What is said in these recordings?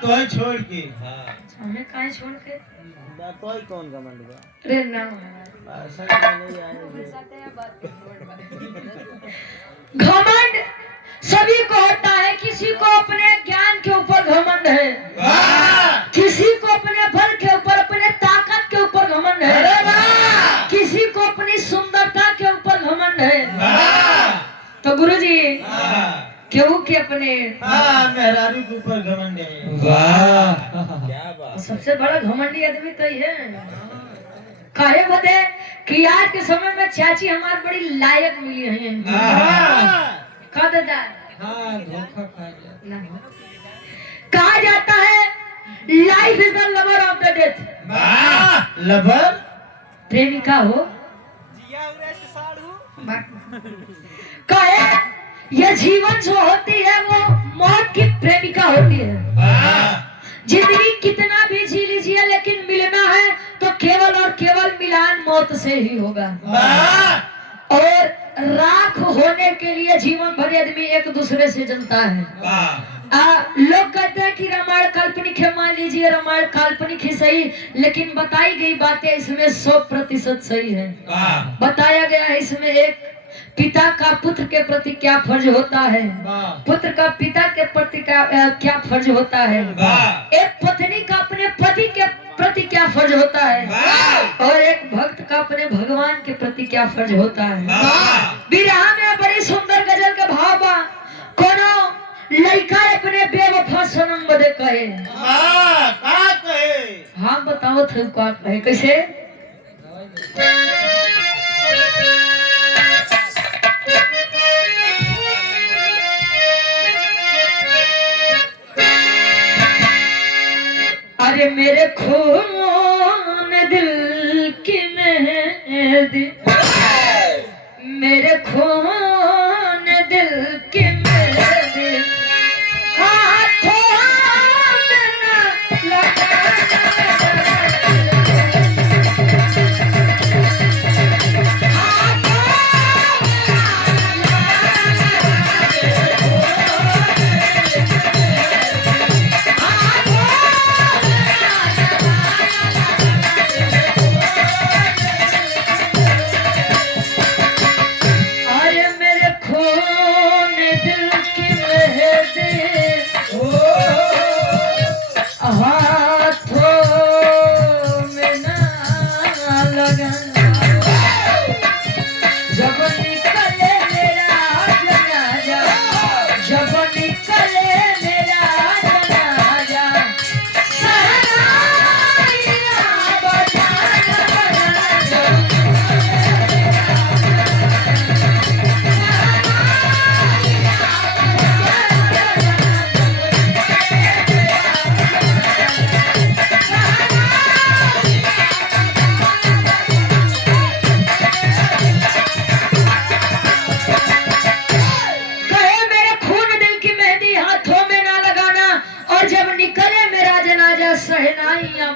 तो छोड़ के हमें काहे छोड़ के तो कौन घमंड बा रे ना समझ में नहीं आए घमंड सभी को होता है। किसी को अपने ज्ञान के ऊपर घमंड है, किसी को अपने बल के ऊपर, अपने ताकत के ऊपर घमंड है, किसी को अपनी सुंदरता के ऊपर घमंड है। तो गुरुजी क्यों के अपने मेहरारू के ऊपर घमंड है। वाह क्या बात। सबसे बड़ा घमंडी आदमी तो ही है। काहे बते कि आज के समय में चाची हमारे बड़ी लायक मिली है। कहा दादा धोखा खा लिया। कहा जाता है life is the lover of the death. Lover प्रेमिका हो कहे यह जीवन जो होती है वो मौत की प्रेमिका होती है। जिंदगी कितना भी जी लीजिए लेकिन मिलना है तो केवल और केवल मिलान मौत से ही होगा। और राख होने के लिए जीवन भर आदमी एक दूसरे से जलता है। लोग कहते हैं कि रामायण काल्पनिक है, मान लीजिए रामायण काल्पनिक ही सही, लेकिन बताई गई बातें इसमें 100% सही है। बताया गया है इसमें एक पिता का पुत्र के प्रति क्या फर्ज होता है, पुत्र का पिता के प्रति क्या फर्ज होता है, एक पत्नी का अपने पति के प्रति क्या फर्ज होता है, और एक भक्त का अपने भगवान के प्रति क्या फर्ज होता है। विरह में बड़ी सुंदर गजल के भाव बा। कोनो लड़का अपने बेवफा सनम बदे कहे। हाँ बताओ थे का कहे कैसे। अरे मेरे खून दिल की मेहंदी, मेरे खून दिल की मेहंदी हाथों में न लगाना।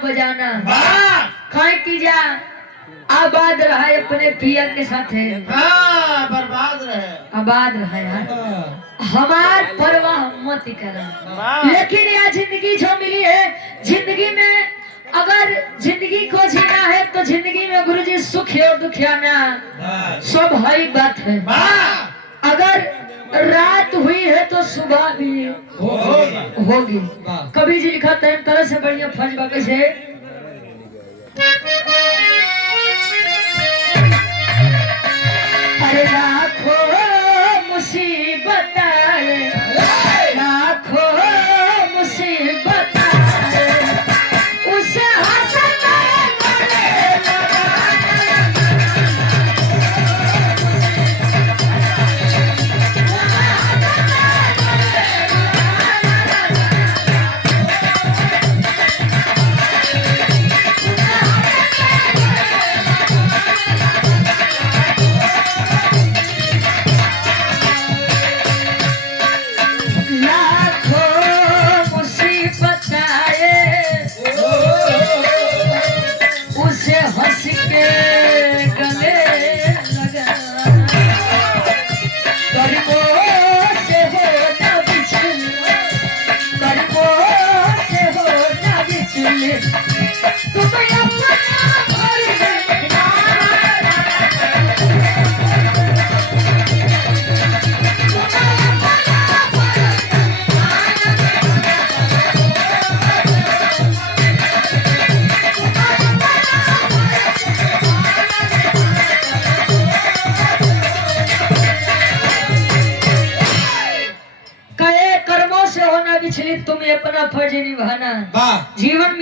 बजाना खाए की जा आबाद रहे अपने पियर के साथ है। बर्बाद रहे आबाद रहे हमार परवाह मत करा। लेकिन यह जिंदगी जो मिली है, जिंदगी में अगर जिंदगी को जीना है तो जिंदगी में गुरुजी सुख और दुख आना स्वाभाविक बात है। अगर रात हुई है तो सुबह भी होगी। कभी जी लिखा तेन तरह से बढ़िया फर्ज बा कैसे। अरे लाखों मुसीबत लाखों मुसीबत उसे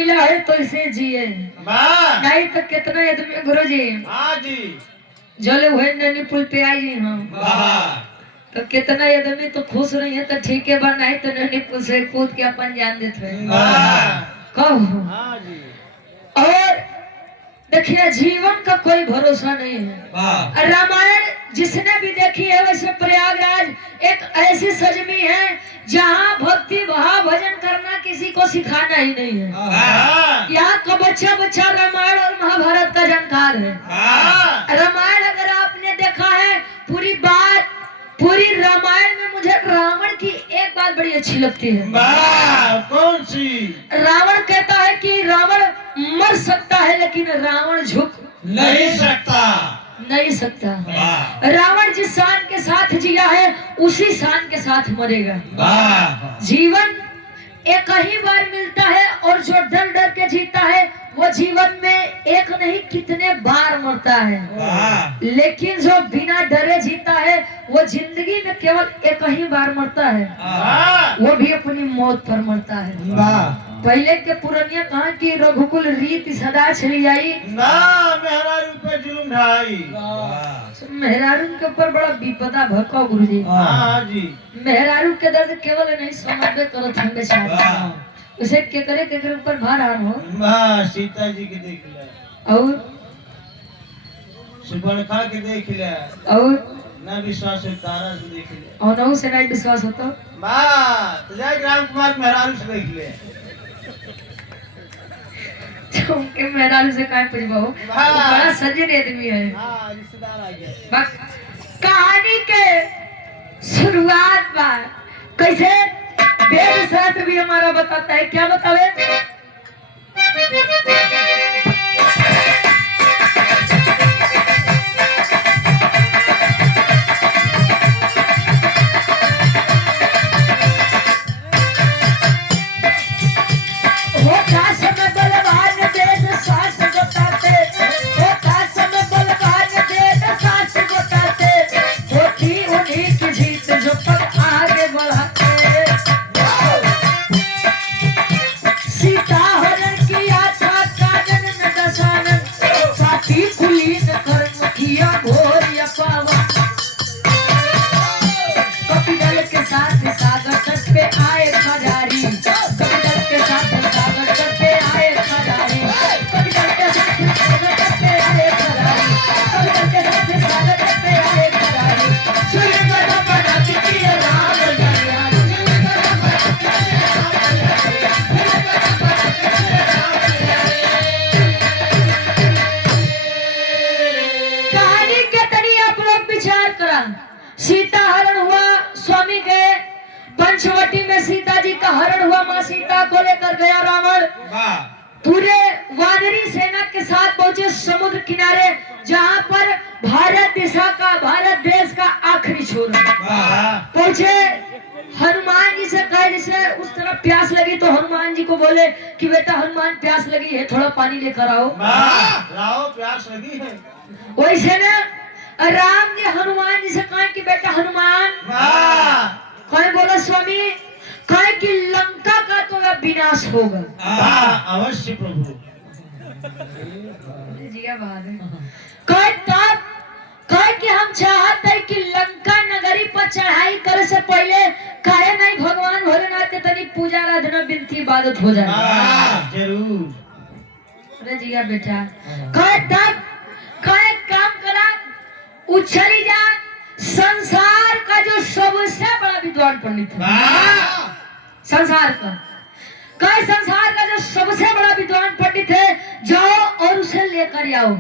मिला है तो इसे जिए, वाह नहीं तो कितने आदमी गुरु जी हाँ जी जले हुए नैनी पुल पे आई हम, वाह तो कितना आदमी तो खुश रही है तो ठीक है बा, नहीं तो नैनी पुल से कूद के अपन जान देते हैं। वाह कहो हाँ जी और देखिए जीवन का कोई भरोसा नहीं है। वाह रामायण जिसने भी देखी है वैसे प्रयागराज एक ऐसी सजमी है जहाँ भक्ति भाव भजन करना किसी को सिखाना ही नहीं है। वाह यहाँ का बच्चा बच्चा रामायण और महाभारत का जानकार है। वाह रामायण अगर आपने देखा है पूरी रामायण में मुझे रावण की एक बात बड़ी अच्छी लगती है। वाह कौन सी रावण कहता है कि रावण मर सकता है लेकिन रावण झुक नहीं सकता नहीं सकता। वाह रावण जिस शान के साथ जिया है उसी शान के साथ मरेगा। वाह जीवन एक ही बार मिलता है और जो डर डर के जीता है वो जीवन में एक नहीं कितने बार मरता है, वाह लेकिन जो बिना डरे जीता है वो जिंदगी में केवल एक ही बार मरता है, वाह वो भी अपनी मौत पर मरता है। वाह पहले के पुरानिया कहा कि रघुकुल रीति सदा चली जाई, ना मेहरारू पे जुलूम ढाई मेहरारू के ऊपर बड़ा विपदा भक्का गुरुजी। हाँ जी मेहरारू के दर्द केवल नहीं समझबे करत हम बेचारा, उसे के ऊपर भार आ हो। वाह सीता जी के देख लिया और सुपर्णखा के देख लिया और न विश्वास है तारा से देख लिया और नौ से नहीं विश्वास होता। वाह तो जाए राम कुमार मेहरारू से देख लिया के मेहरारू से काय पूछबो, वो बड़ा सज्जन आदमी है। हाँ रिश्तेदार आ गया बस कहानी के शुरुआत बार कैसे वेद शास्त्र भी हमारा बताता है, क्या बतावे सीता हरण हुआ, स्वामी के पंचवटी में सीता जी का हरण हुआ, माँ सीता को लेकर गया रावण। पूरे वानरी सेना के साथ पहुंचे समुद्र किनारे जहां पर भारत देश का आखिरी छोर पहुंचे। हनुमान जी से कहे जैसे उस तरफ प्यास लगी तो हनुमान जी को बोले कि बेटा हनुमान प्यास लगी है थोड़ा पानी लेकर आओ। लाओ प्यास लगी है। वैसे ना राम ने हनुमान जी से कहा कि बेटा हनुमान कहे बोला स्वामी कहे कि लंका का तो अब विनाश होगा। अवश्य प्रभु कहे तब कहे कि हम चाहते हैं कि लंका नगरी पर चढ़ाई करे से पहले कहे नहीं भगवान भोलेनाथ के तनी पूजा आराधना विनती इबादत हो जाए। जरूर अरे जिया बेटा कहे तब कहे काम करा उछली जा संसार का जो सबसे बड़ा विद्वान पंडित है संसार का जो सबसे बड़ा विद्वान पंडित है जाओ और उसे लेकर आओ।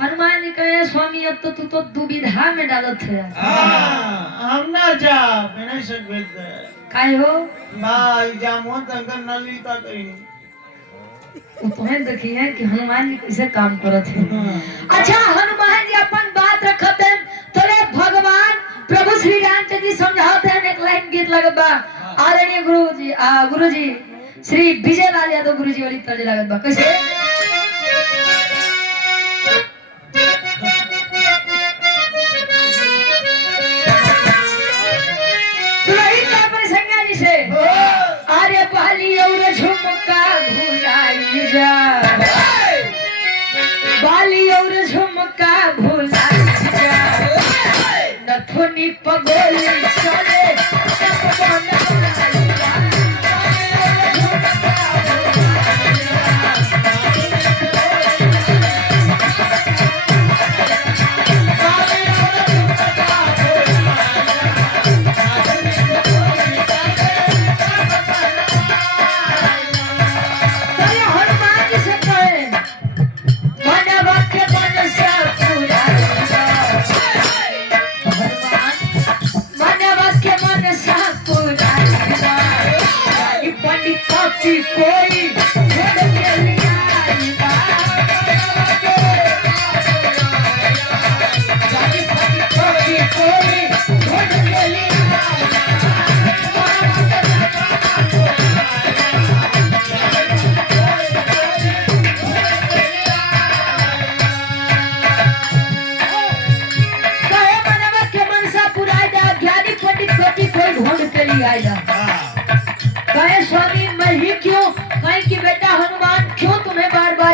हनुमान जी कहे स्वामी अब तो तू तो दुविधा में डालत है। हम ना जा बिना शक भेज दे काहे हो मां जामो तंकर नली का कहीं तुम्हें देखी है कि हनुमान जी कैसे काम करत है। अच्छा हनुमान जी अपन बात रखत है तोरे भगवान प्रभु श्री रामचंद्र जी समझाते हैं। एक लाइन गीत लगत बा आदरणीय गुरु जी श्री विजय लाल यादव गुरु जी वाली तर्ज लगत बा कैसे दुल्ही का पर संज्ञा जी से अरे बाली और झुमका भुलाई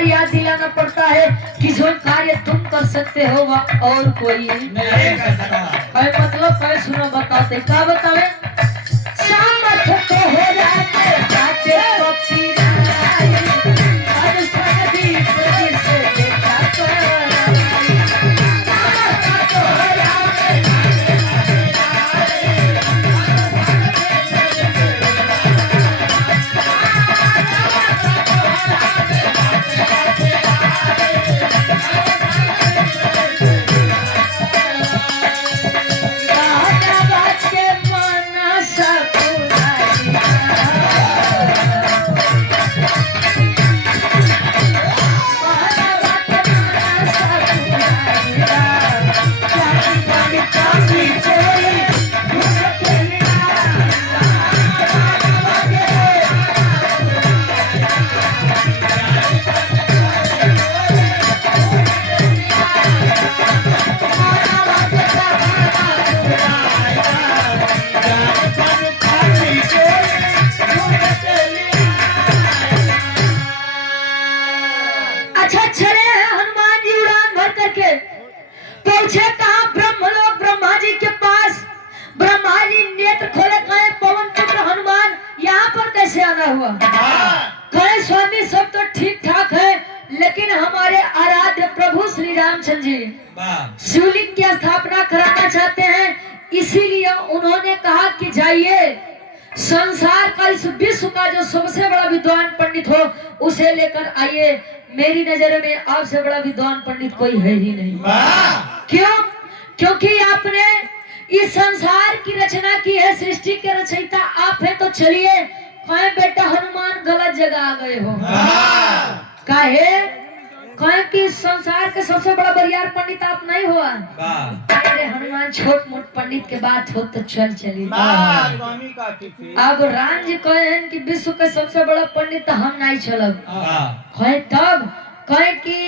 बार याद दिलाना पड़ता है कि जो कार्य तुम कर सकते हो वह और कोई नहीं कर सकता। मतलब कहे सुनो बताते क्या बतावे सामर्थ तो हो जाते पक्षी हर शादी खुशी से देखा पहुंचे कहा ब्रह्मलोक ब्रह्मा जी के पास। ब्रह्मा जी नेत्र खोले कहे पवन पुत्र हनुमान यहाँ पर कैसे आना हुआ? कहे स्वामी सब तो ठीक ठाक है लेकिन हमारे आराध्य प्रभु श्री रामचंद्र जी शिवलिंग की स्थापना कराना चाहते हैं, इसीलिए उन्होंने कहा कि जाइए संसार का इस विश्व का जो सबसे बड़ा विद्वान पंडित हो उसे लेकर आइए। मेरी नजर में आपसे बड़ा विद्वान पंडित कोई है ही नहीं। क्यों? क्योंकि आपने इस संसार की रचना की है, सृष्टि के रचयिता आप है। तो चलिए कहे बेटा हनुमान गलत जगह आ गए हो। कहे कि संसार के सबसे बड़ा बरियार पंडित आप नहीं हुआ। अरे हनुमान छोट मोट पंडित के बात हो तो चल चली। अब राम जी कहे कि विश्व के सबसे बड़ा पंडित तो हम नहीं चलब। कहे तब कहे कि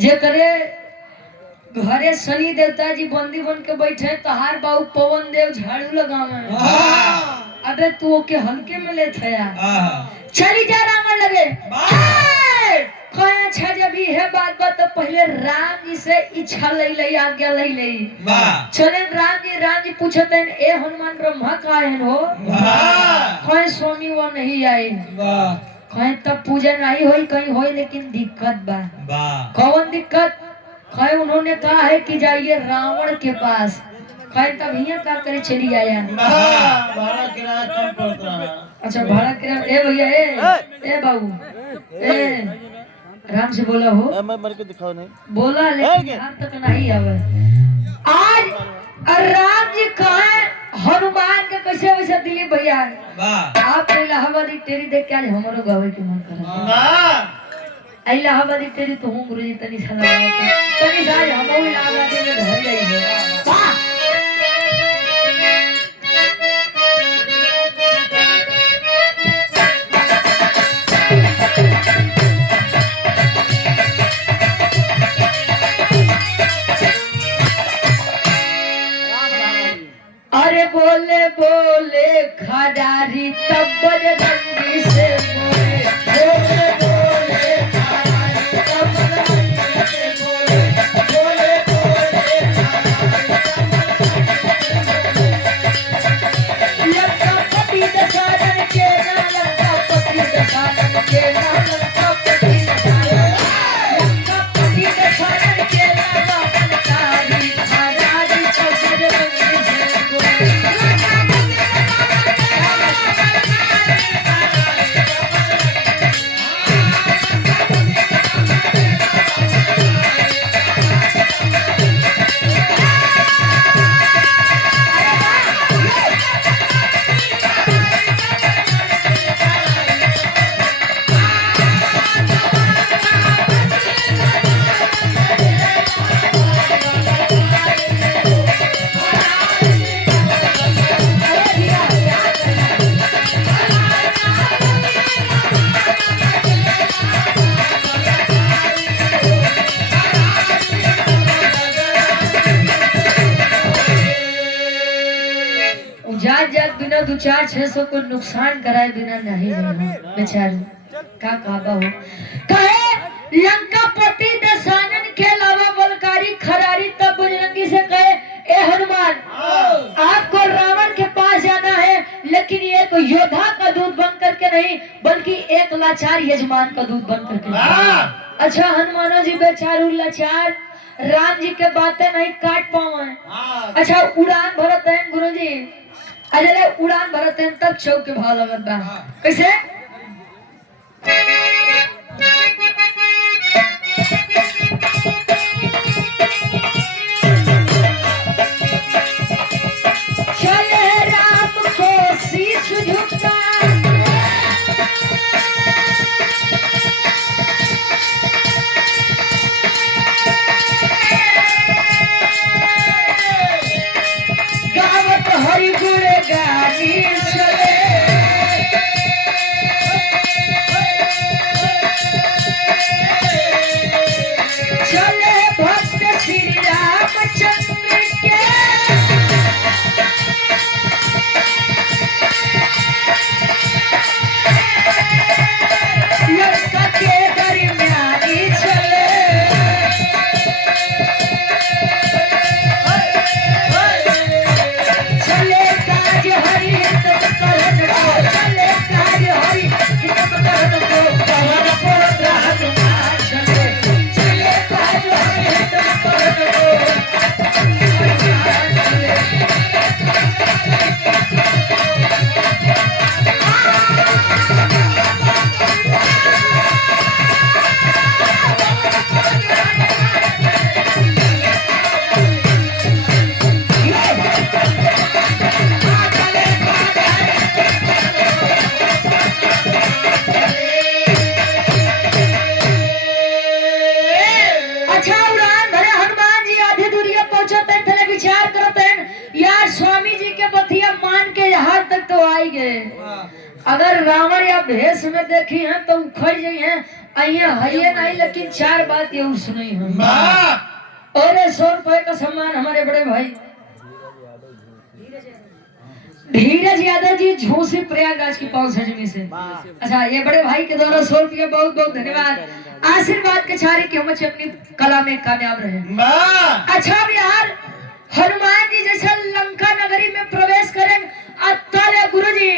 जे करे घरे शनि देवता जी बंदी बन के बैठे तहार बाबू पवन देव झाड़ू लगावे। अबे तू ओके हल्के में ले थया चली जा रावण लगे। अच्छा जब ये बात तो पहले राम जी से इच्छा ले आज्ञा ले चले। राम जी पूछते हैं ए हनुमान ब्रह्मा का है हो? कहे स्वामी वो नहीं आए। कहे तब पूजन आई होई कहीं होई लेकिन दिक्कत बा। कौन दिक्कत? कहे उन्होंने कहा है कि जाइए रावण के पास। कहे तब यहाँ का करे चली आया। भाड़ा किराया कम पड़ता है। अच्छा भाड़ा किराया। ए भैया ए बाबू ए राम से बोला हो। मैं मर के दिखाओ नहीं बोला लेकिन यहाँ तक नहीं आवे। आज राम जी कहे हनुमान के कैसे वैसे दिलीप भैया आप इलाहाबादी टेरी देख के आज हमारो गावे के मन कर इलाहाबादी टेरी तो हूँ गुरुजी तनी सलाह तनी साज हम इलाहाबादी में घर जाइए। अरे बोले बोले खडारी तब बजरंगी से बोले बोले बोले खडारी तब बजरंगी से बोले बोले बोले लंकापति दशरथ के नाम लंकापति दशरथ के नाम लंकापति दशरथ के नाम खडारी खडारी तब बजरंगी से बोले। बिना 2-4-600 को नुकसान कराए बिना नहीं बेचारे का काबा हो। कहे लंकापति दशानन के अलावा बलकारी खरारी तब बजरंगी से कहे, ए हनुमान, आपको रावण के पास जाना है, लेकिन ये एक योद्धा का दूध बन करके नहीं, बल्कि एक लाचार यजमान का दूध बन करके। अच्छा हनुमानो जी बेचारू लाचार, राम जी के बातें नहीं काट पावे। अच्छा उड़ान भरत हैं गुरु जी, अरे उड़ान भरत हैं तब चौक के भाव लगत बा। कैसे? चले राम को शीश झुका, गावत हरि गुण गानी चले, चले भक्त श्री रामचंद्र के, लंका के दरमियानी चले, चले काज हरि हित करन को, चले काज हरि हित करन को, पवन पुर हनुमान चले, चले काज हरि हित करन को, हनुमान चले। अच्छा उड़ान भरे हनुमान जी आधी दूरिया पहुंचते हैं, थोड़े विचार करते हैं, यार स्वामी जी के बतिया मान के यहाँ तक तो आई गए। अगर रावण या भेष में देखी हैं तो उखड़ गई हैं, अइया है नहीं, लेकिन चार बात ये सुनी हम। और 100 रुपए का सम्मान हमारे बड़े भाई धीरज यादव जी झूसी प्रयागराज की पाउस हजमी से। अच्छा ये बड़े भाई के द्वारा 100 रुपये बहुत बहुत धन्यवाद, आशीर्वाद के छारे की हम अपनी कला में कामयाब रहे। अच्छा यार हनुमान जी जैसे लंका नगरी में प्रवेश करें, अतल गुरु जी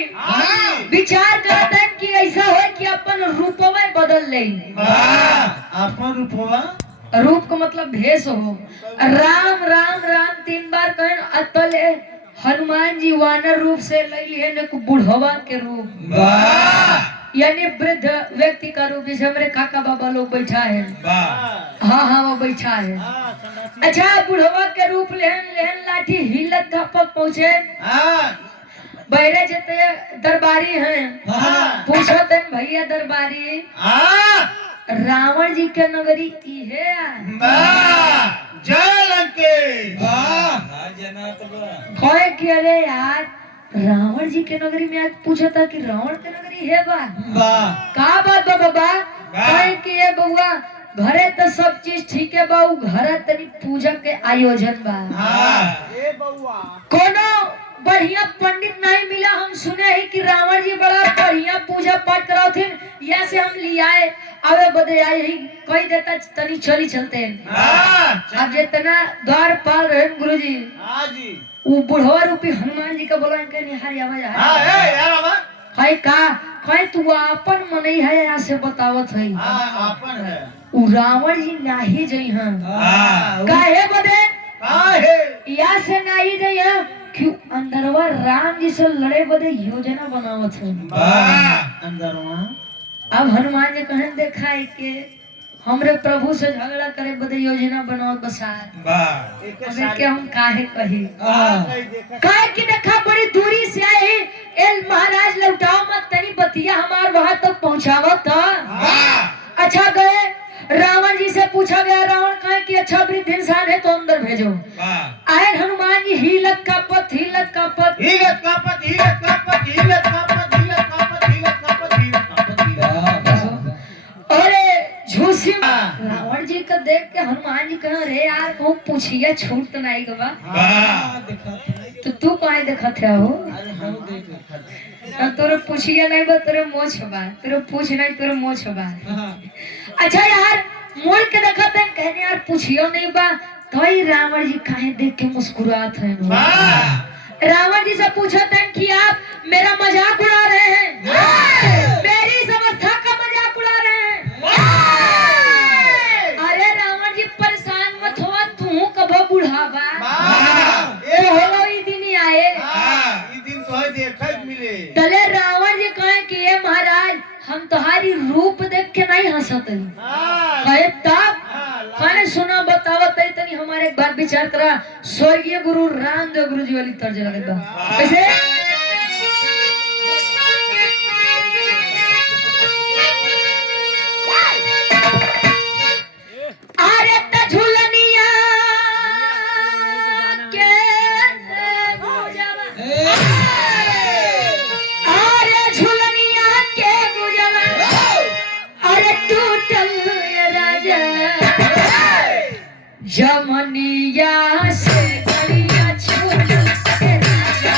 विचार करते हैं कि ऐसा हो कि अपन रूपवा बदल ले। अपन रूपवा, रूप को मतलब भेष हो, राम राम राम 3 बार कहें, अतल हनुमान जी वानर रूप से ले लिए ने बुढ़वा के रूप, यानी वृद्ध व्यक्ति का रूप, जैसे हमारे काका बाबा लोग बैठा है। हाँ हाँ वो बैठा है। अच्छा बुढ़वा के रूप लेहन लेहन लाठी हिलत धपक पहुंचे, बहरे जते दरबारी हैं, पूछते हैं भैया दरबारी रावण जी के नगरी इहे कोई कि अरे यार रावण जी के नगरी में आज पूछा था कि रावण के नगरी है बा का बात बा बाबा, कोई कि ये बउआ घरे तो सब चीज ठीक है बाऊ, घर तनी पूजा के आयोजन बा, कोनो बढ़िया पंडित नहीं मिला। हम सुने ही कि रावण जी बड़ा बढ़िया पूजा पाठ कराओ थे, यहाँ से हम ले आए, अबे बदे आए ही कोई देता तनी चली चलते हैं। अब जितना द्वार पाल रहे गुरु जी, वो बुढ़वा रूपी हनुमान जी का बोला इनके निहारी आवाज है का, कहे तू अपन मनई है यहाँ से बतावत है, वो रावण जी नाही जई हैं, काहे बदे यहाँ से नाही जई हैं, क्यों अंदरवा राम जी से लड़े बदे योजना बनावत है। अब हनुमान जी कहें देखा है कि हमरे प्रभु से झगड़ा करे बदे योजना बनावत बसा के हम काहे कही, काहे कि देखा बड़ी दूरी से आए एल महाराज लौटाओ मत, तनी बतिया हमार वहां तक पहुंचावत। अच्छा गए रावण जी से पूछा गया, रावण कहे कि अच्छा वृद्ध इंसान है तो अंदर भेजो। आए हनुमान जी हिलत का पथ, हिलत का पथ, हिलत का पथ, हिलत का पथ, हिलत का पथ, हिलत का पथ, हिलत का पथ, हिलत का पथ। अरे झूसी रावण जी का देख के हनुमान जी कहे रे यार कहूँ पूछिए छूट तो नहीं गवा, तो तू कहे देखा थे हो अब तोरे पूछिए नहीं बा तोरे मोछ बा तोरे पूछ नहीं तोरे मोछ बा। अच्छा यार मोड़ के देखा था कहने यार पूछियो नहीं बा तो ही रावण जी काहे देख के मुस्कुरात हैं। रावण जी से पूछा था कि आप मेरा मजाक उड़ा रहे हैं, मेरी इस अवस्था का मजाक उड़ा रहे हैं। अरे रावण जी परेशान मत हो, तू कब बुढ़ावा हो ई दिन आए दिन तो है देखत मिले। तले रावण जी कहे कि ये महाराज हम तुम्हारी रूप देख के नहीं हंसत कहे तब कहे सुना बतावत है तनी हमारे एक बात विचार करा। स्वर्गीय गुरु रामदेव गुरु जी वाली तर्ज लगत बा कैसे अरे त झुलनिया के अरे झुलनिया के गुजला अरे टूटल राजा जमनिया से गलिया छूट राजा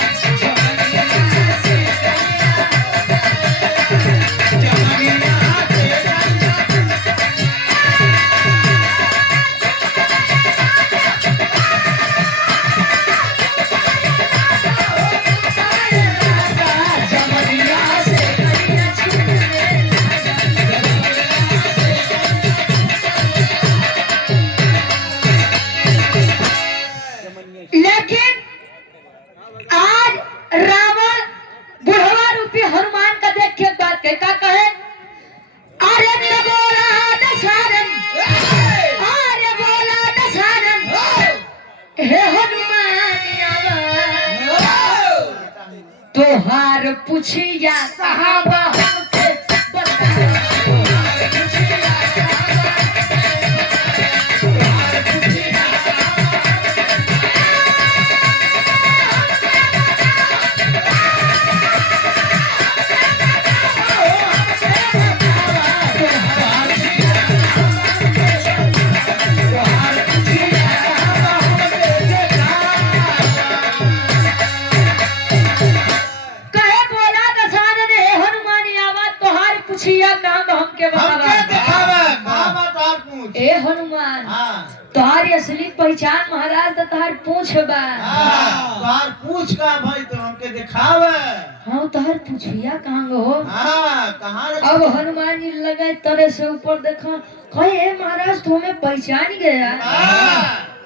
जमनिया से लेकिन आज रावण बुढ़वा रूपी हनुमान का देख के बात कहता कहे अरे न बोला दशहरन अरे बोला दशहरन हे हनुमान आवा तोहार पुछिया कहाँ बा हमके ए हनुमान तुम्हारी असली पहचान महाराज तो तुम्हार पूछ बा। तोहार पूछ का भाई तो हमके दिखावे। हाँ तुम्हार पूछिया कहाँ हो। कहाँ अब हनुमान जी लगे तरह से ऊपर देखा कहे महाराज तुम्हें पहचान गया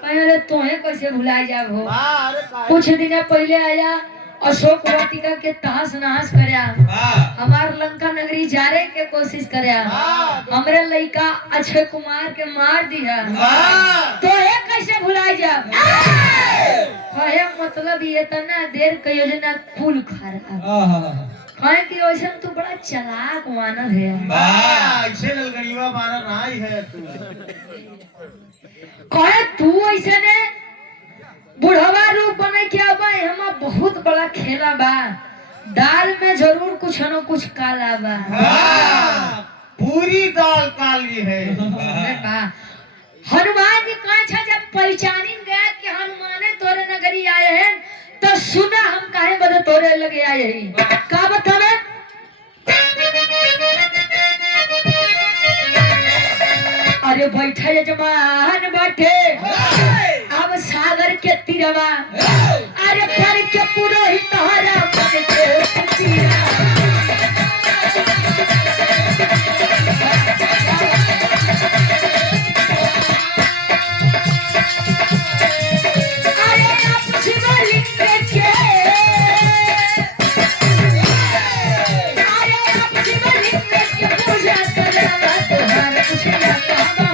कहे तुम्हें कैसे भुला जाओ। कुछ दिन पहले आया अशोक वाटिका के तहस नहस करया हमार लंका नगरी जाने के कोशिश करया हमरे लड़का अक्षय कुमार के मार दिया तो ये कैसे भुलाई जा कहे मतलब ये तना देर का योजना कुल खराब कहे कि वैसे तू बड़ा चालाक वानर है। ऐसे ललगड़ीवा वानर नहीं है तू। कहे तू ऐसे ने बुढ़वा रूप बने क्या बा हमारा बहुत बड़ा खेला बा दाल में जरूर कुछ न कुछ काला बा। पूरी दाल काली है। हनुमान जी कहा जब पहचानी गया कि हनुमान तोरे नगरी आए हैं तो सुना हम काहे बदे तोरे लगे आए हैं का बतावे। अरे बैठा जमान बैठे अब सागर के तीरवा अरे पर के पुरोहित तोहरा मन के तीरा अरे आप शिवलिंग के अरे आप शिवलिंग के पूजा करवा तोहरा कुछ ना कहबा।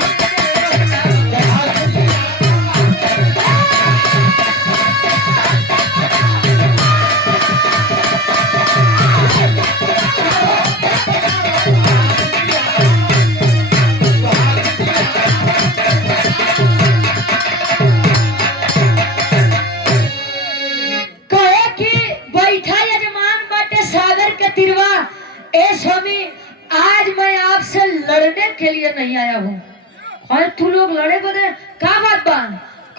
ए स्वामी आज मैं आपसे लड़ने के लिए नहीं आया हूँ। तू लोग लड़े बदे का बात बा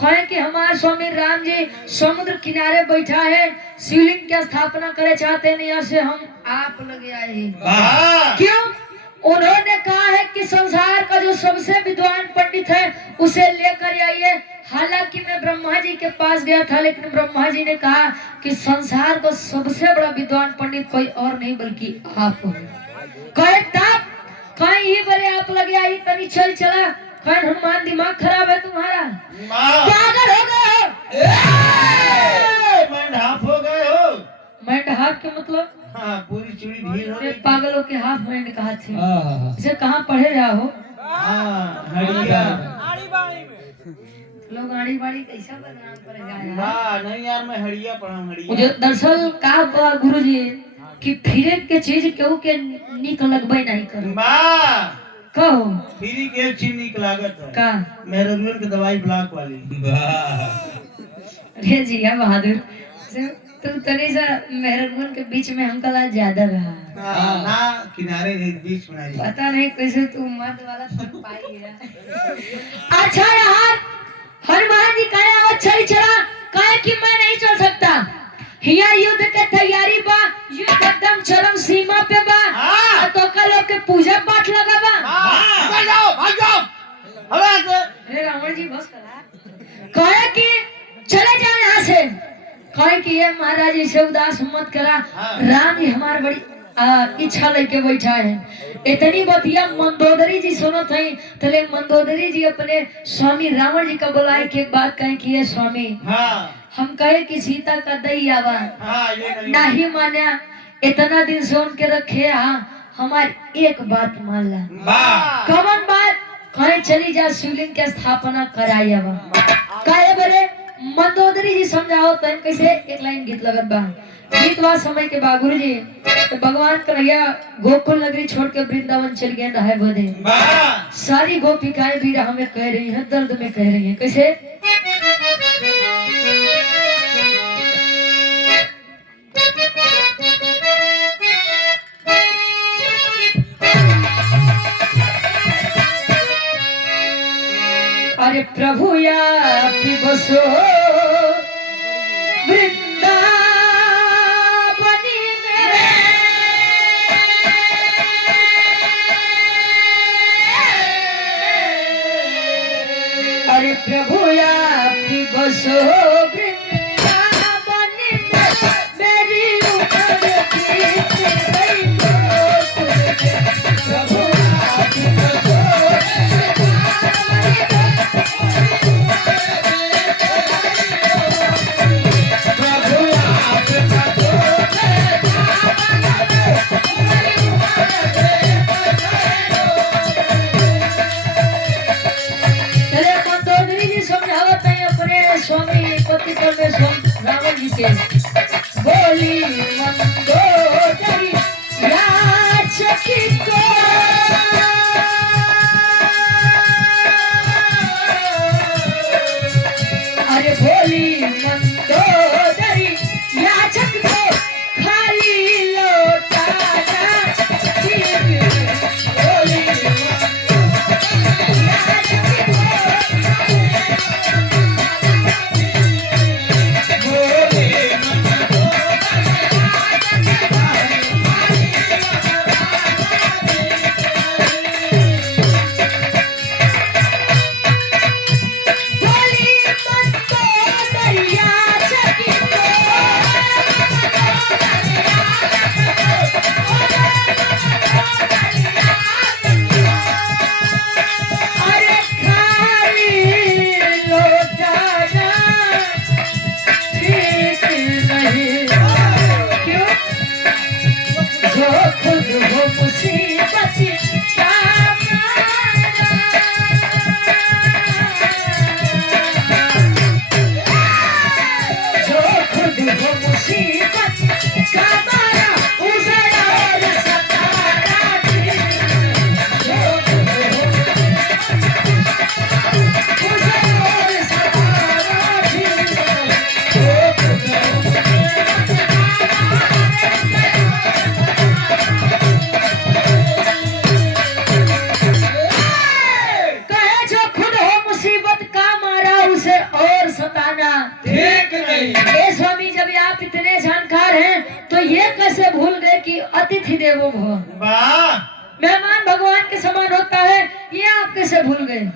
कहे कि हमारे स्वामी राम जी समुद्र किनारे बैठा है, शिवलिंग की स्थापना करे चाहते हैं, यहाँ से हम आप लगे आए हैं। वाह क्यों? उन्होंने कहा है कि संसार का जो सबसे विद्वान पंडित है उसे लेकर आइए। हालांकि मैं ब्रह्मा जी के पास गया था, लेकिन ब्रह्मा जी ने कहा कि संसार का सबसे बड़ा विद्वान पंडित कोई और नहीं बल्कि आप हो। कहे तब कहीं ही बड़े आप लगे आई, तनी चल चला। कहे हनुमान दिमाग खराब है तुम्हारा, पागल हो गए हो। मैं ढाप हो गए हो। मैं हाफ के मतलब हाँ, पूरी चूड़ी ढील हो गई। पागलों के हाफ मैंने कहा थी। हाँ इसे कहाँ पढ़े रहा हो? हाँ, हड़िया। लोग आड़ी बाड़ी कैसा बदनाम करेगा यार। वाह नहीं यार, मैं हड़िया पढ़ा हूँ, हड़िया। मुझे दरअसल कहा गुरुजी कि फिरे के चीज केहू के निक लगबे नहीं करो। वाह कहो फ्री के एक चीज निक लागत है का मेहरगुन की दवाई ब्लॉक वाली। रे जिया बहादुर तू तनी सा मेहरगुन के बीच में हमका ला ज्यादा रहा। हाँ, ना किनारे बीच बनाई। पता नहीं कैसे तू मत वाला सब पाई है। अच्छा यार हनुमान जी कहे और चल चला। कहे कि मैं नहीं चल सकता, हिया युद्ध के तैयारी बा, युद्ध एकदम चरम सीमा पे बा। हाँ। तो कल लोग के पूजा पाठ लगा बा। भाग जाओ, भाग जाओ। हवा से। अरे रावण जी बस करा। कहे कि चले जाओ यहाँ से। कहे कि ये महाराज इसे उदास मत करा, हाँ। राम जी हमारे बड़ी इच्छा लेके बैठा है। इतनी बतिया मंदोदरी जी सुनो थे, तले मंदोदरी जी अपने स्वामी रावण जी का बुलाए कि एक बात कहें कि ये स्वामी हाँ हम कहे कि सीता का दई आवा हाँ, ये नहीं। नहीं मान्या, इतना दिन से उनके रखे। हाँ हमारी एक बात मान ला। वाह कौन बात? कहे चली जा शिवलिंग की स्थापना कराई आवा। कहे बोले मंदोदरी जी समझाओ तो कैसे। एक लाइन गीत लगत बा। गीत बा समय के बा गुरु जी तो भगवान कन्हैया गोकुल नगरी छोड़ के वृंदावन चल गए रहे बोधे। वाह सारी गोपिकाएं भी राह में कह रही हैं, दर्द में कह रही हैं। कैसे? अरे प्रभु या बसो वृंदावनी में, अरे प्रभु या बसो वृंदावनी में, मेरी उम्र बीत गई प्रभु रावण जी के। बोली मंदोदरी याचकी को, अरे बोली मंदोदरी याचक को खाली लौटाना। बोली याचकी को कैसे भूल गए कि अतिथि देवो भव, वाह मेहमान भगवान के समान होता है, ये आप कैसे भूल गए।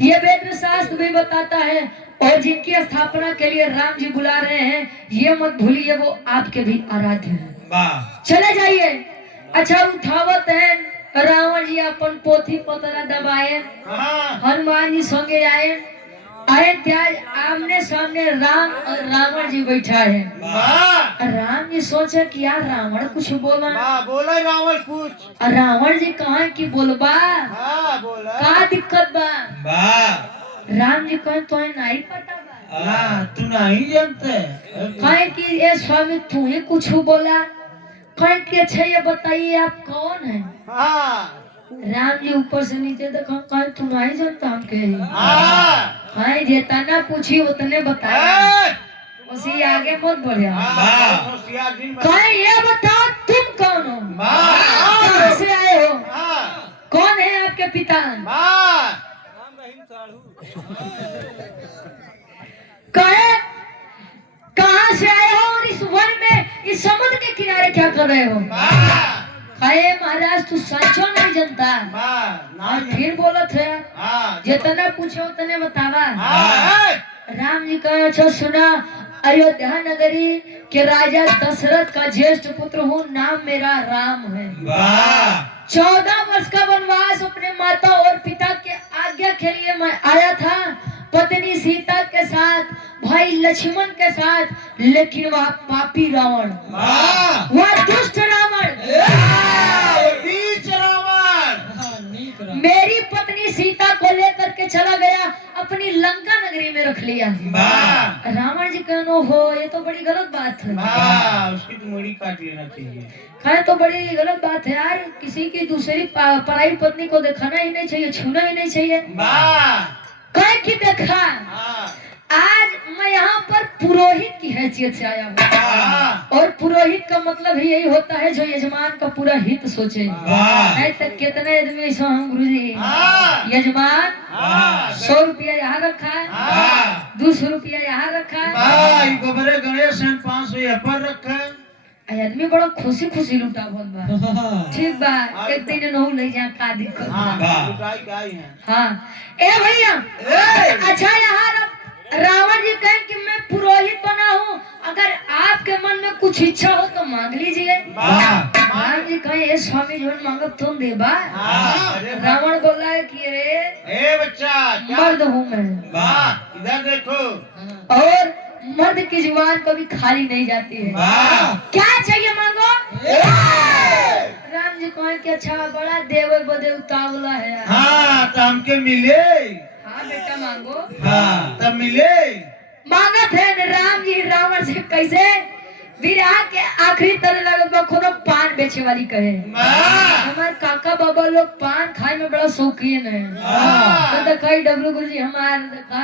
ये वेद शास्त्र भी बताता है, और जिनकी स्थापना के लिए राम जी बुला रहे हैं, ये मत भूलिए वो आपके भी आराध्य हैं। वाह चले जाइए। अच्छा उठावत है, रावण जी अपन पोथी पतरा दबाए, हाँ हनुमान जी संगे आए, आए त्याज आमने सामने राम और रावण जी बैठा है। वाह राम जी सोचे कि यार रावण कुछ बोला, वाह बोला रावण कुछ और रावण जी कहा कि बोलबा हाँ बोला का दिक्कत बा। वाह राम जी कहे तो नहीं पता बा, हाँ तू नहीं जानते कहे कि ए स्वामी तू ही कुछ बोला, कहे कि अच्छा ये बताइए आप कौन है। हाँ राम जी ऊपर से नीचे देखा, कहे तू नहीं जानता हम के, हाँ कहे जितना पूछी उतने बताया, उसी आगे मत बढ़िया। वाह होशियार दिन में कहे ये बताओ तुम कौन हो, वाह कहाँ से आए हो, हाँ कौन है आपके पिता। वाह कहे कहाँ से आए हो और इस वन में इस समुद्र के किनारे क्या कर रहे हो। वाह कहे महाराज तू सचो नहीं जानता। वाह और फिर बोला थे हाँ जितना पूछो उतने बतावा। हाँ राम जी कहे अच्छा सुना, अयोध्या नगरी के राजा दशरथ का ज्येष्ठ पुत्र हूँ, नाम मेरा राम है। वाह 14 वर्ष का वनवास अपने माता और पिता के आज्ञा के लिए मैं आया था, पत्नी सीता के साथ, भाई लक्ष्मण के साथ, लेकिन वह पापी रावण, वाह वह दुष्ट रावण बीच रावण मेरी पत्नी सीता को लेकर के चला गया, अपनी लंका नगरी में रख लिया। वाह रावण जी कहनो हो ये तो बड़ी गलत बात है। वाह उसकी तो मुड़ी काट लेना चाहिए। कहे तो बड़ी गलत बात है यार, किसी की दूसरी पराई पत्नी को दिखाना ही नहीं चाहिए, छूना ही नहीं चाहिए। वाह कहे कि देखा हाँ आज मैं यहाँ पर पुरोहित की हैसियत से आया हूँ, वाह और पुरोहित का मतलब ही यही होता है जो यजमान का पूरा हित सोचे। वाह नहीं तो कितने आदमी ऐसा हम गुरु जी, हाँ यजमान हाँ 100 रुपया यहाँ रखा है, हाँ 200 रुपया यहाँ रखा है। वाह ये गोबरे गणेश 500 यहाँ पर रखा है। आदमी बड़ा खुशी खुशी लुटा बोल बा, ठीक बा एक दिन नहु ले जा का दिक्कत हाँ बा। लुटाई गाई है। हाँ ए भैया अच्छा यहाँ रावण जी कहें कि मैं पुरोहित बना हूँ, अगर आपके मन में कुछ इच्छा हो तो मांग लीजिए। वाह राम जी कहें ए स्वामी जो मांगब तुम देबा। हाँ अरे रावण बोला है कि अरे ए बच्चा क्या मर्द हूँ मैं, वाह इधर देखो और मर्द की जुबान कभी खाली नहीं जाती है। वाह क्या चाहिए मांगो। राम जी कहें कि अच्छा बड़ा देव बदे उतावला है यार। हाँ तो हमके मिले। हाँ बेटा मांगो। हाँ तब मिले। मांगत है राम जी रावण से कैसे, विराह के आखिरी तरह लगभग कोनो पान बेचे वाली कहे। वाह हमारे काका बाबा लोग पान खाए में बड़ा शौकीन है। तो दिखाई डब्लू गुरु जी हमारे देखा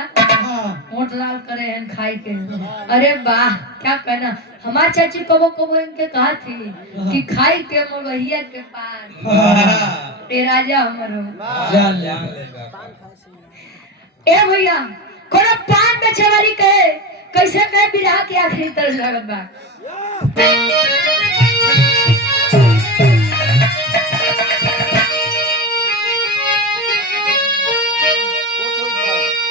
मोट लाल करे हैं खाई के। अरे वाह क्या कहना, हमारी चाची कबो कबो इनके कहा थी कि खाई के मोरहिया के पान ए राजा हमारो। ए भैया कोनो पान बेचे वाली कहे कैसे कहे विराह के आखिरी तरह लगत बा।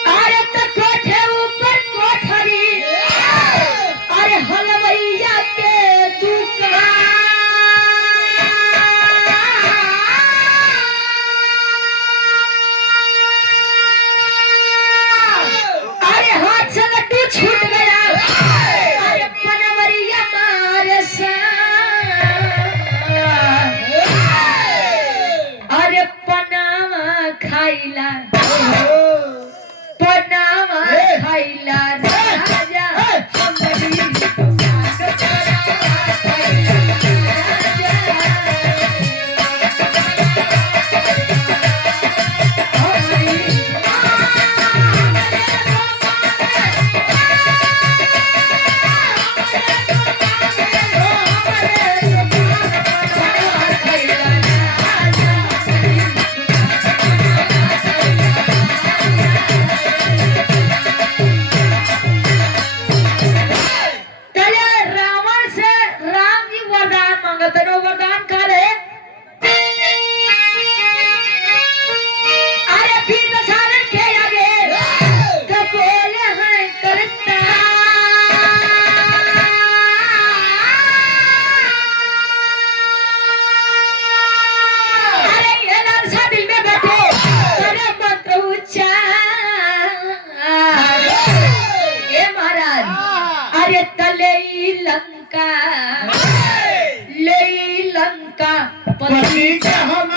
अरे तो कोठे ऊपर कोठरी, अरे हलवैया के दुकान, अरे हाथ से लड्डू छूट गया, अरे पनवरिया मारे से लंका ले लंका पति के हम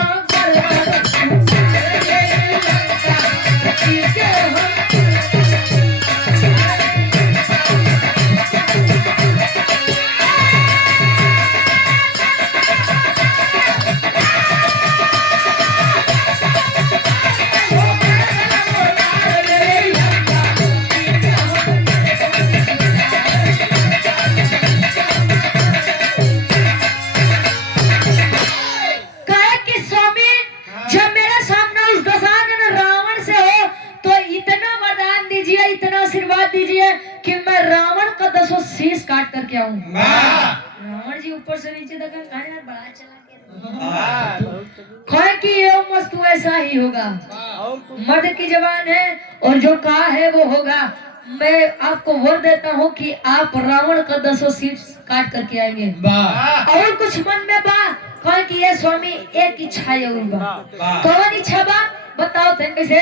काट करके आऊं। रावण जी ऊपर से नीचे तक यार बड़ा चला के कि ये मस्त ऐसा ही होगा। मर्द की जबान है और जो कहा है वो होगा। मैं आपको वर देता हूँ कि आप रावण का 10 शीश काट करके आएंगे। और कुछ मन में बा कहे कि ये स्वामी एक इच्छा जरूर बा। कौन इच्छा बा बताओ थे कैसे।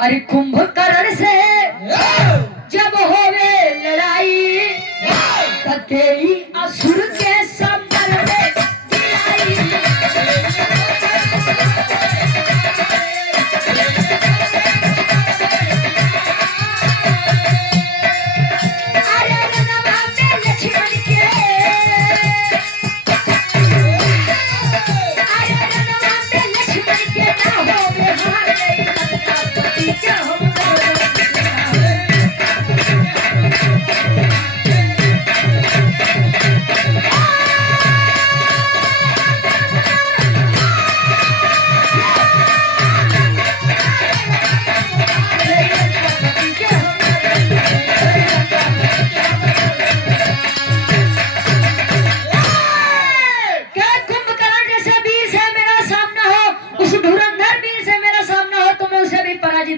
अरे कुंभकर्ण से जब होवे लड़ाई तकेई असुर के संबर में गिराई। अरे रणवा में लक्ष्मण के ना होवे हार गई पति क्या हम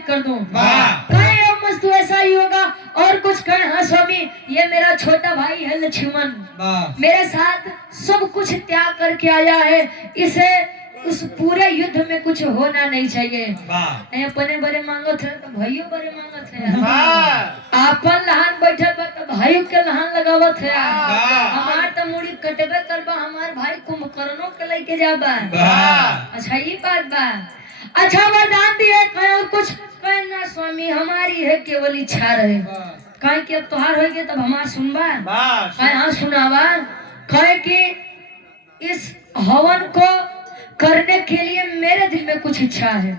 कर दूं। मस्त ऐसा ही होगा। और कुछ कर। हाँ स्वामी ये मेरा छोटा भाई है लक्ष्मण मेरे साथ सब कुछ त्याग करके आया है। इसे उस पूरे युद्ध में कुछ होना नहीं चाहिए। अपने बड़े मांगत है तो भाइयों बड़े मांगत है। आपन लहान बैठल बा तो भाइयों के लहान लगावत है। हमार तो मुड़ी कटबे करबा हमार भाई कुंभकर्णों के लेके जाबा। अच्छा ये बात बा। अच्छा वरदान दिए कहे और कुछ कहे ना स्वामी हमारी है केवल इच्छा रहे। कहे कि अब तुहार होगे तब हमार सुनबा। कहे हाँ सुनावा। कहे कि इस हवन को करने के लिए मेरे दिल में कुछ इच्छा है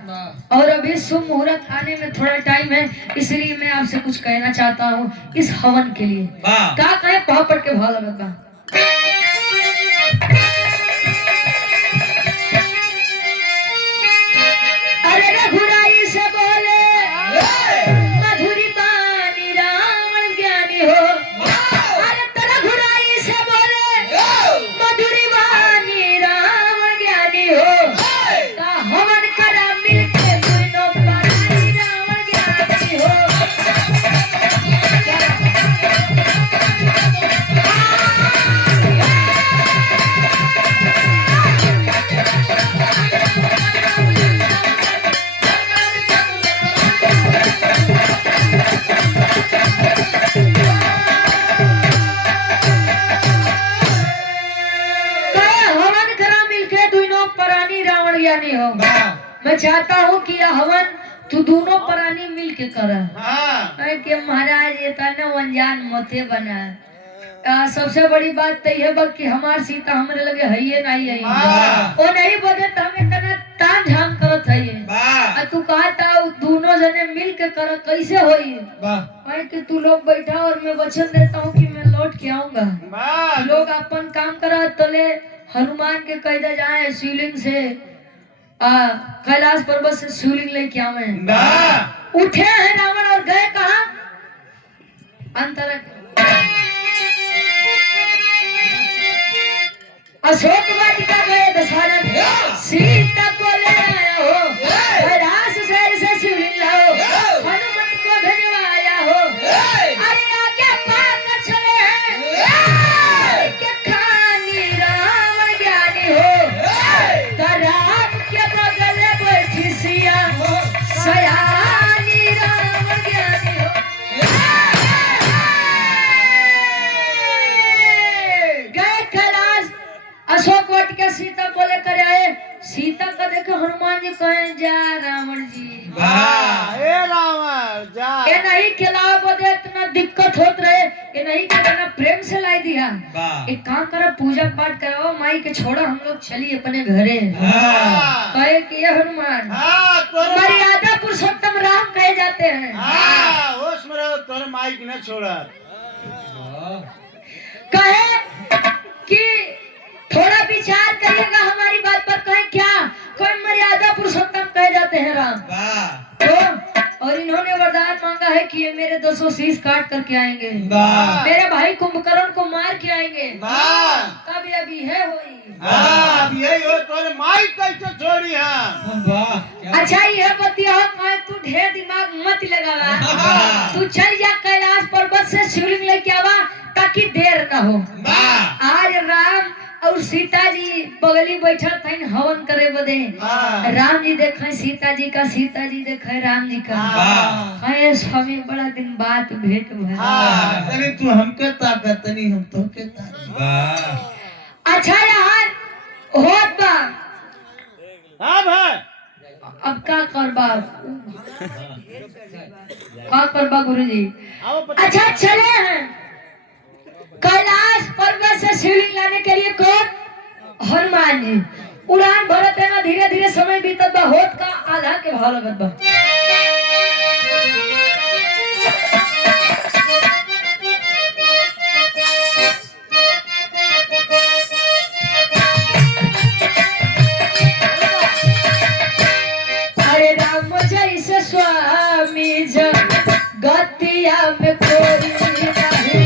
और अभी शुभ मुहूर्त आने में थोड़ा टाइम है इसलिए मैं आपसे कुछ कहना चाहता हूँ इस हवन के लिए। क्या कहे पहाड़ के भाव लगा। अरे रघुराई से बोले मधुरी बानी रावण ज्ञानी हो। अरे रघुराई से बोले मधुरी बानी रावण ज्ञानी हो। का हवन करा मिलके दोनों बानी रावण ज्ञानी हो। हो। मैं चाहता हूँ कि यह हवन तू दोनों प्राणी मिल के कर कि महाराज ये तने अनजान मते बना। सबसे बड़ी बात तो यह बा कि हमार सीता हमरे लगे है ये नहीं है वो नहीं बोले तो हमें कना तान झाम करत है। तू कहता दोनों जने मिल के कर कैसे होई। कि तू लोग बैठा और मैं वचन देता हूँ कि मैं लौट के आऊंगा। लोग अपन काम करा तले हनुमान के कैदा जाए शिवलिंग से कैलाश पर्वत से शिवलिंग लेके आवे। उठे हैं रावण और गए कहा अंतर अशोक वाटिका गए दशरथ। सीता को ले आया हो कैलाश शहर से शिवलिंग लाओ हनुमान को भेजवाया हो। अरे आगे पाकर चले हैं के खानी रावण ज्ञानी हो। राम के बगल बैठी सिया सयानी रावण ज्ञानी हनुमान जी कहे जा रावण जी ए रावण जा ये नहीं खिलाओ बोले इतना दिक्कत होत रहे ये नहीं कहना प्रेम से लाई दिया एक काम करो पूजा पाठ कराओ माई के छोड़ो हम लोग चलिए अपने घरे कहे कि ये हनुमान मर्यादा पुरुषोत्तम राम कहे जाते हैं होश में रहो तोरे माई की न छोड़ा कहे कि थोड़ा विचार करिएगा हमारी बात पर कहे क्या कोई मर्यादा पुरुषोत्तम कहे जाते हैं राम तो और इन्होंने वरदान मांगा है कि ये मेरे 200 शीश काट करके आएंगे मेरे भाई कुंभकर्ण को मार के आएंगे तब अभी है होई यही हो तोरे माई कैसे छोड़ी है अच्छा ये बतिया कहे तू ढेर दिमाग मत लगावा तू चल जा कैलाश पर्वत से शिवलिंग लेके आवा ताकि देर न हो आज राम और सीता जी बगली बैठा थे हवन करे बदे राम जी देखे सीता जी का सीता जी देखे राम जी का कहे स्वामी बड़ा दिन बाद भेंट भइल तनी तू हमके ताकत तनी हम तो के ताकत अच्छा यार होत बा अब है अब का करबा का करबा गुरुजी अच्छा चले हैं कैलाश पर्वत से शिवलिंग लाने के लिए कौन हनुमान जी उड़ान भरत है ना धीरे धीरे समय बीतत बा होत का आधा के भाव लगत बा अरे राम जैसे स्वामी गतिया में कोई नहीं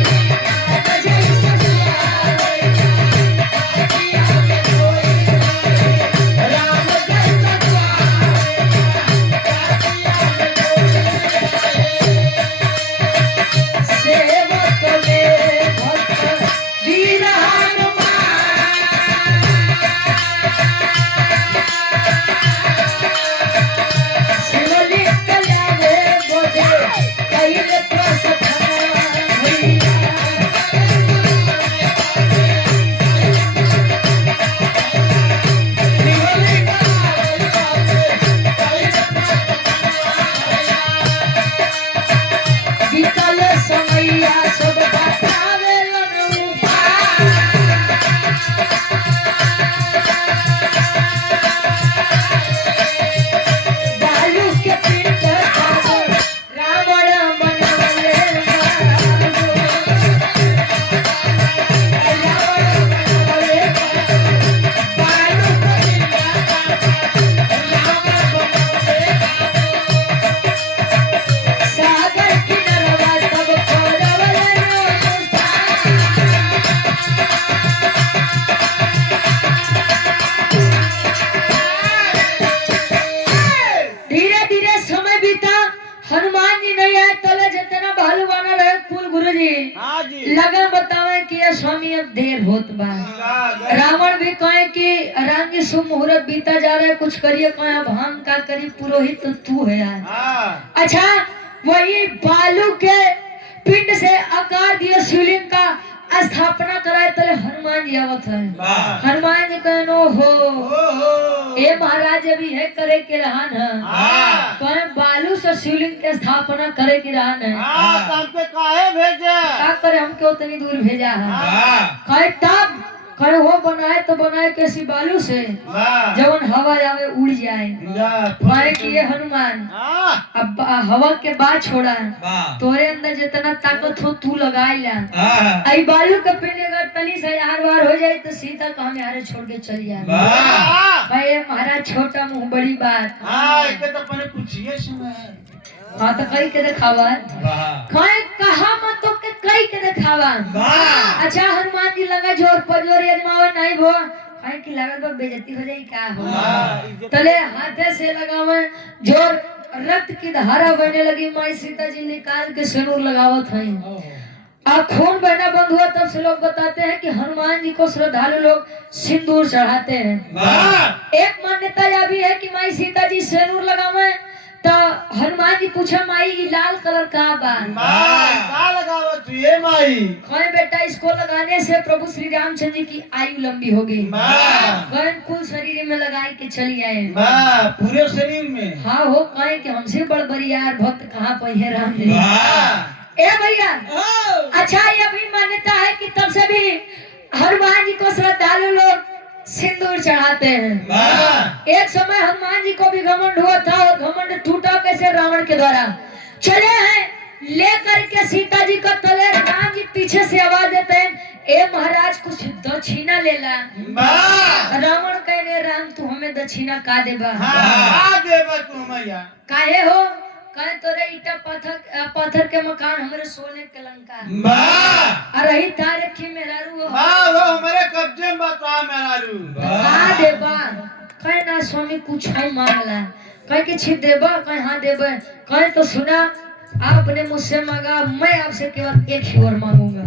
लगन बतावे कि ये स्वामी अब देर होत बा रावण भी कहे कि राम जी शुभ मुहूर्त बीता जा रहा है कुछ करिए कहे अब हम का करी पुरोहित तो तू है यार अच्छा वही बालू के पिंड से आकार दिए शिवलिंग का स्थापना कराए तले हनुमान जी आवत है हनुमान जी कहनो हो ए महाराज अभी है करे के रहन है कहे बालू से शिवलिंग के स्थापना करे के रहन है हमके काहे भेजा का करे हमके उतनी दूर भेजा है कहे तब कहे हो बनाए तो बनाए कैसी बालू से जवन हवा जावे उड़ जाए कहे कि ये हनुमान अब हवा के बाद छोड़ा तोरे अंदर जितना ताकत हो तू लगाई ला आई बालू के पिंड अगर तनी से यार वार हो जाए तो सीता को हम यार छोड़ के चल जाए भाई महाराज छोटा मुंह बड़ी बात तो पहले पूछिए सुना हाँ तो कई के दिखावा कहे कहा मत तो के कई के दिखावा अच्छा हनुमान जी लगा जोर पर जोर यजमावा नहीं भो कहे की लागत बा बेइज्जती हो जाई का हो तले हाथे से लगावे जोर रक्त की धारा बहने लगी माई सीता जी निकाल के सिंदूर लगावत हैं अब खून बहना बंद हुआ तब से लोग बताते हैं कि हनुमान जी को श्रद्धालु लोग सिंदूर चढ़ाते हैं एक मान्यता यह भी है कि माई सीता जी सिंदूर लगावे तो हनुमान जी पूछे माई ये लाल कलर का बा का लगावत तू ये माई कहे बेटा इसको लगाने से प्रभु श्री रामचंद्र जी की आयु लंबी होगी। कहे कुल शरीर में लगाए के चली आए पूरे शरीर में। हाँ हो कहे कि हमसे बड़बड़ियार भक्त कहाँ पे है राम जी। ए भैया अच्छा ये भी मान्यता है कि तब से भी हनुमान जी को श्रद्धालु लोग सिंदूर चढ़ाते हैं। एक समय हनुमान जी को भी घमंड हुआ था और घमंड टूटा कैसे रावण के द्वारा। चले हैं लेकर के सीता जी का तले, राम जी पीछे से आवाज देते हैं ए महाराज कुछ दक्षिणा ले ला। रावण कहने राम तू हमें दक्षिणा का देबा। काहे हो कहे तोरे ईटा पत्थर के मकान हमरे सोने के लंका रही तारखी मेरारू वो हमारे कब्जे में बता मेरारू हाँ देबा। कहे ना स्वामी कुछ है मांगला। कहे कि छी देबा। कहे हाँ देबा। कहे तो सुना आपने मुझसे मांगा मैं आपसे केवल एक ही वर मांगूंगा,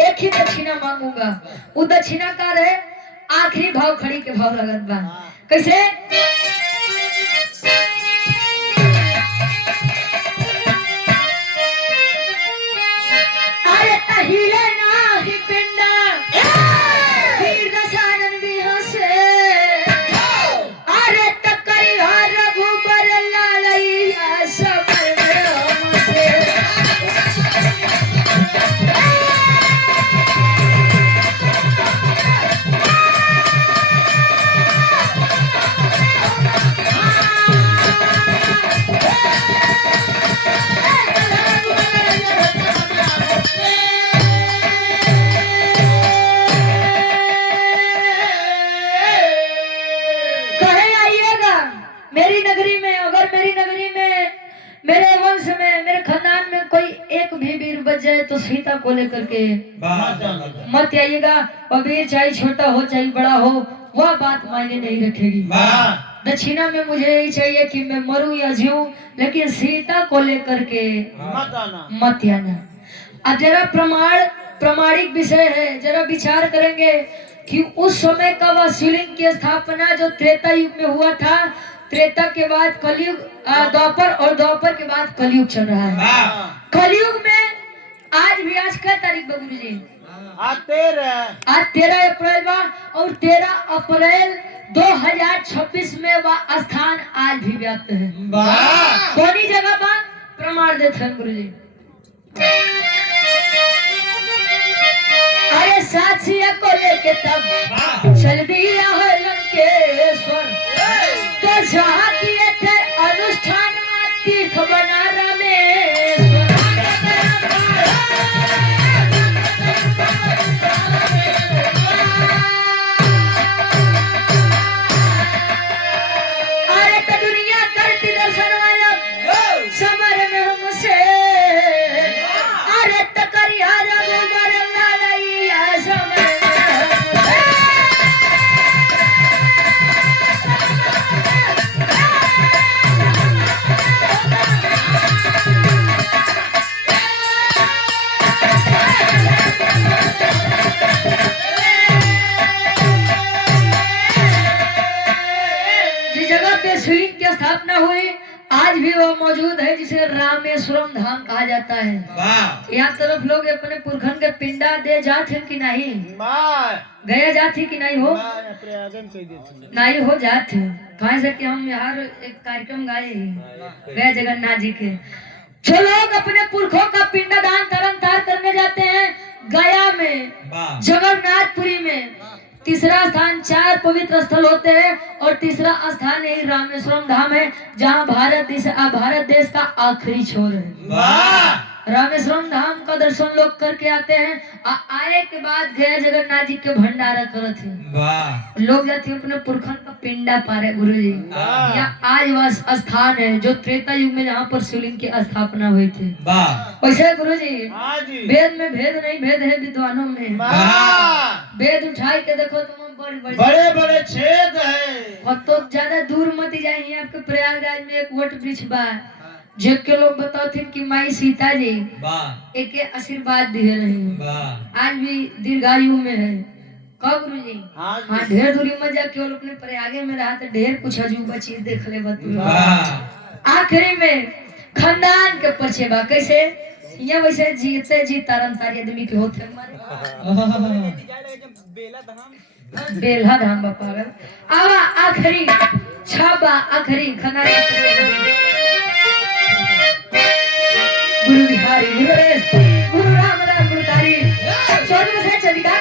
एक ही दक्षिणा मांगूंगा। वो दक्षिणा का रहे आखिरी भाव खड़ी के भाव लगत बा कैसे। अरे तहिले ना ही पिंडा वीर दशानन बिहसे अरे तकरी रघुबर लालैया समय में हमसे। मेरी नगरी में अगर मेरी नगरी में मेरे वंश में मेरे खानदान में कोई एक भी वीर बच जाए तो सीता को लेकर के मत आइएगा। और वीर चाहे छोटा हो चाहे बड़ा हो वह बात मायने नहीं रखेगी। दक्षिणा में मुझे यही चाहिए कि मैं मरूं या जीऊं लेकिन सीता को लेकर के मत आना। अब जरा प्रमाणिक विषय है, जरा विचार करेंगे कि उस समय का वह शिवलिंग की स्थापना जो त्रेता युग में हुआ था, त्रेता के बाद कलयुग, द्वापर और द्वापर के बाद कलयुग चल रहा है। कलयुग में आज क्या तारीख बा गुरुजी? आज 13 अप्रैल बा और 13 अप्रैल 2026 में वह स्थान आज भी व्याप्त है। कौन जगह बा? प्रमाण देते हैं गुरुजी। अरे साथिया को लेके तब चल दिया है लंकेश्वर तो जहाँ किए थे अनुष्ठान तीर्थ बना रामेश्वर। अरे तो दुनिया करती दर्शन वाला समर में हमसे अरे तकरिया रघुबर लालैया समय जिस जगह पे शिवलिंग की स्थापना हुई आज भी वो मौजूद है जिसे रामेश्वरम धाम कहा जाता है। यहाँ तरफ लोग अपने पुरखन के पिंडा दे जाते कि नहीं? गया जाती कि नहीं हो? नहीं हो जाते कहा से कि हम यहाँ एक कार्यक्रम गाए गया जगन्नाथ जी के। जो लोग अपने पुरखों का पिंडदान तरन तार करने जाते हैं गया में, जगन्नाथपुरी में, तीसरा स्थान 4 पवित्र स्थल होते हैं और तीसरा स्थान यही रामेश्वरम धाम है जहाँ भारत देश का आखिरी छोर है। रामेश्वरम धाम का दर्शन लोग करके आते हैं। आए के बाद गया जगन्नाथ जी के भंडारा करते हैं। लोग जाते हैं अपने पुरखन का पिंडा पारे गुरु जी। यहाँ आज वह स्थान है जो त्रेता युग में जहाँ पर शिवलिंग की स्थापना हुई थी। वैसे गुरु जी वेद में भेद नहीं, भेद है विद्वानों में। वेद उठाए के देखो तुम बड़े बड़े छेद है। तो ज्यादा दूर मत जाइए, आपके प्रयागराज में एक वट वृक्ष बा जग के लोग बताते कि माई सीता जी एक आशीर्वाद दिए रहे, आज भी दीर्घायु में है। कब गुरु जी? हाँ ढेर दूरी में जाके और अपने प्रयागे में रहा तो ढेर कुछ अजूबा चीज देख ले। आखिरी में खानदान के परिचय बा कैसे? ये वैसे जीते जी तरन तारी आदमी के होते हमारे बेला धाम पागल आवा आखिरी छाबा आखिरी खनारी गुरु बिहारी गुरु रामदास गुरु तारी स्वर्ग से चलिका